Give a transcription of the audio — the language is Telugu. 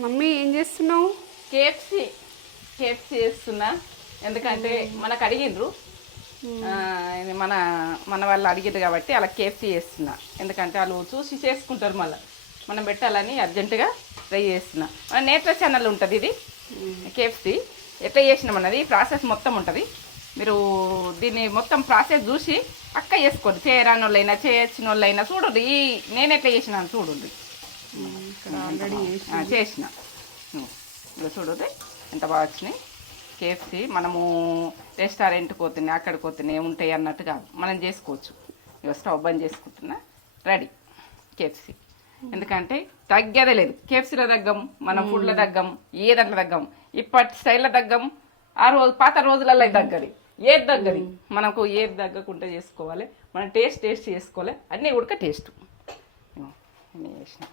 మమ్మీ ఏం చేస్తున్నావు? కేఎఫ్సి చేస్తున్నా. ఎందుకంటే మనకు అడిగిండ్రు, ఇది మన మన వాళ్ళు అడిగిండ్రు కాబట్టి అలా కేఎఫ్సి చేస్తున్నా. ఎందుకంటే వాళ్ళు చూసి చేసుకుంటారు, మళ్ళీ మనం పెట్టాలని అర్జెంటుగా ట్రై చేస్తున్నా. మన నేత్ర ఛానల్ ఉంటుంది ఇది కేఎఫ్సి ఎట్లా చేసినామన్నది ప్రాసెస్ మొత్తం ఉంటుంది. మీరు దీన్ని మొత్తం ప్రాసెస్ చూసి అక్క చేసుకోండి. చేయరాని వాళ్ళైనా చేయొచ్చిన వాళ్ళైనా చూడండి. నేను ఎట్లా చేసినాను చూడండి. ఆల్రెడీ చేసిన ఇక చూడండి ఎంత బాగా వచ్చినాయి. కేఎఫ్సి మనము రెస్టారెంట్కి పోతున్నాయి, అక్కడికి పోతున్నాయి ఉంటాయి అన్నట్టు కాదు, మనం చేసుకోవచ్చు. ఇక స్టవ్ బంద్ చేసుకుంటున్నా. Ready KFC. ఎందుకంటే తగ్గేదే లేదు. కేఎఫ్సీలో తగ్గం, మనం ఫుడ్లో తగ్గం, ఏ దాంట్లో తగ్గం, ఇప్పటి స్టైల్లో తగ్గం. ఆ రోజు పాత రోజులలో తగ్గది, ఏది తగ్గది. మనకు ఏది తగ్గకుండా చేసుకోవాలి, మనం టేస్ట్ చేసుకోవాలి. అన్నీ ఉడక టేస్ట్ అన్నీ చేసిన.